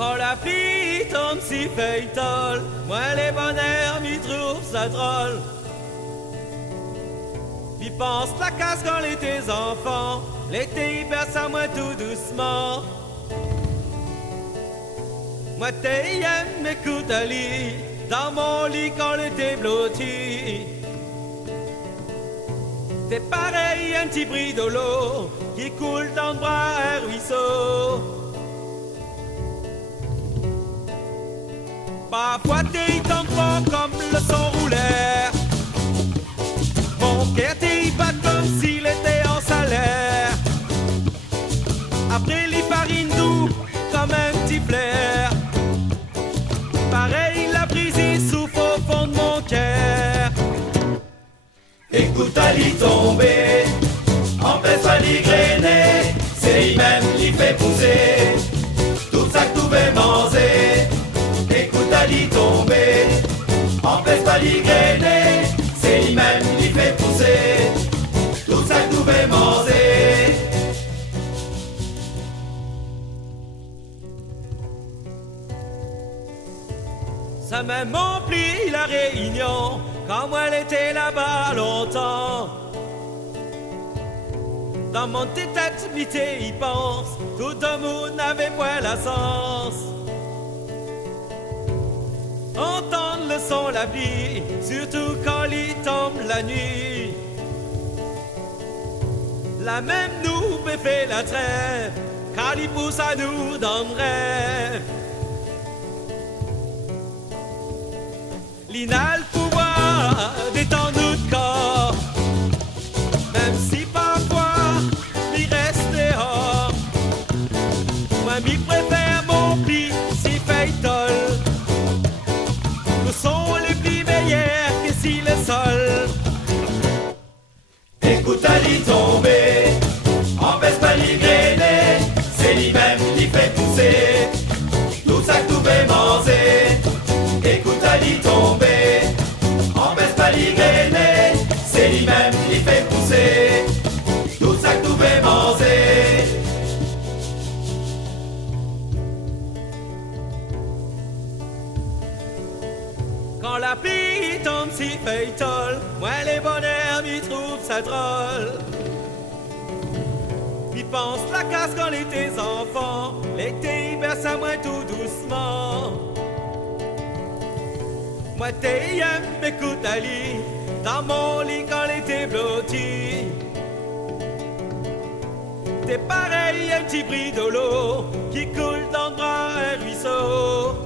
Quand la pluie tombe si feuille-tolle, moi les bonheurs m'y trouvent ça drôle. Puis pense la casse quand les tes enfants, l'été il berce à moi tout doucement. Moi t'aime m'écoute à lit, dans mon lit quand l'été blotti. T'es pareil un petit bris de l'eau qui coule dans le bras un ruisseau. Parfois t'es tombe pas comme le son roulait. Mon cœur t'y bat comme s'il était en salaire. Après les farines doux comme un petit flair. Pareil la brise y souffle au fond de mon cœur. Écoute à l'y tomber, empêche pas l'y grainer. C'est lui-même qui fait pousser tout ça que tu veux manger. Écoute à l'y tomber, empêche pas l'y grainer. C'est lui-même qui fait pousser tout ça que tu veux manger. Ça m'a empli la réunion quand moi elle était là-bas longtemps. Dans mon tête, mité y pense, tout le monde n'avait point la sens. Entendre le son la pluie, surtout quand il tombe la nuit. La même nous peut faire la trêve, car il pousse à nous dans le rêve. Il a le pouvoir d'étendre notre corps, même si parfois il reste dehors. Moi, m'y préfère mon pli si feuille-tolle. Nous sont les plis meilleurs que si le sol. Écoute à l'y tomber, empêche pas l'y grainer. C'est lui-même qui fait pousser tout ça que tu veux manger. Écoute à l'y tomber, empêche pas l'y grainer. C'est lui-même qui fait pousser tout ça que tu veux manger. Quand la pluie tombe si feuille-tolle, moi les bonheurs m'y trouvent ça drôle. Puis pense la casse quand les tes enfants, l'été il berce à moi tout doucement. Moi t'aime m'écoute à lit, dans mon lit quand l'été blotti. T'es pareil un petit bris de l'eau qui coule dans le bras un ruisseau.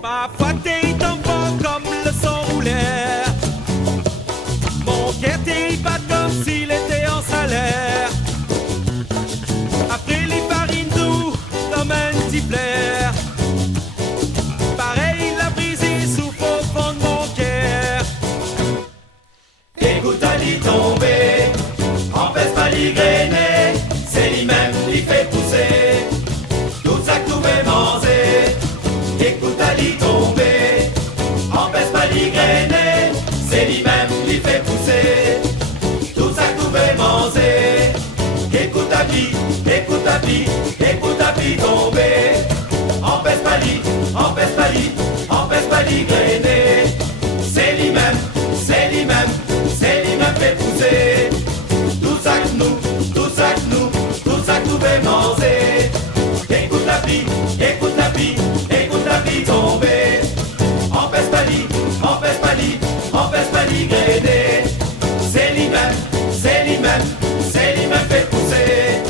Parfois t'es tombe pas comme le son roulait. Mon cœur t'y bat comme s'il était en salaire. Après les farines doux comme un petit flair. Pareil la brise y souffle au fond de mon cœur. Écoute à l'y tomber, empêche pas l'y grainer. C'est lui-même qui fait pousser tout ça que tu veux manger. Écoute à l'y tomber, empêche pas l'y grainer. C'est lui-même qui fait pousser tout ça que tu veux manger. Écoute à l'y, écoute à l'y, écoute à l'y tomber. Empêche pas l'y, empêche pas l'y, empêche pas l'y grainer. C'est lui-même, c'est lui-même, c'est lui-même fait pousser tout ça que nous, tout ça que nous, tout ça que nous veux manger. Écoute la pluie, écoute la pluie, écoute la pluie tomber. Empêche pas l'y, empêche pas l'y, empêche pas l'y grainer. C'est lui-même, c'est lui-même, c'est lui-même fait pousser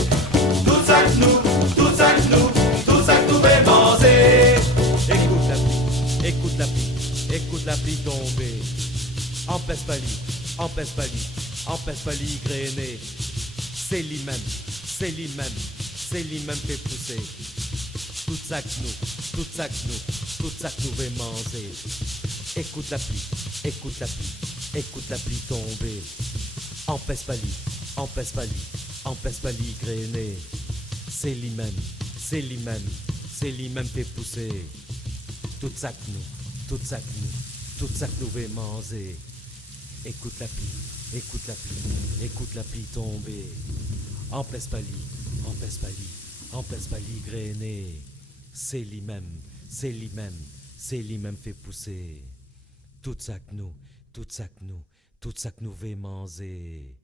tout ça que nous, tout ça que nous, tout ça que nous veux manger. Écoute la pluie, écoute la pluie, écoute la pluie tomber. Empêche pas l'y, empêche pas l'y, empêche pas l'y grainer. C'est lui-même, c'est lui-même, c'est lui-même fait pousser tout ça que nous, tout ça que nous, tout ça que nous veux manger. Écoute la pluie, écoute la pluie, écoute la pluie tomber. Empêche pas l'y, empêche pas l'y, empêche pas l'y grainer. C'est lui-même, c'est lui-même, c'est lui-même fait pousser tout ça que nous, tout ça que nous, tout ça que nous veux manger. Écoute la pluie, écoute la pluie, écoute la pluie tomber. Empêche pas l'y, empêche pas grainer. C'est lui-même, c'est lui-même, c'est lui-même fait pousser. Tout ça que nous, tout ça que nous, tout ça que nous veut manger.